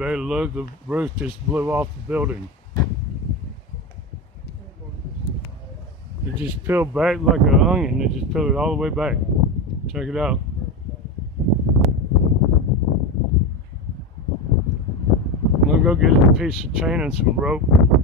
baby, look, the roof just blew off the building. It just peeled back like an onion. It just peeled it all the way back. Check it out. I'm gonna go get a piece of chain and some rope.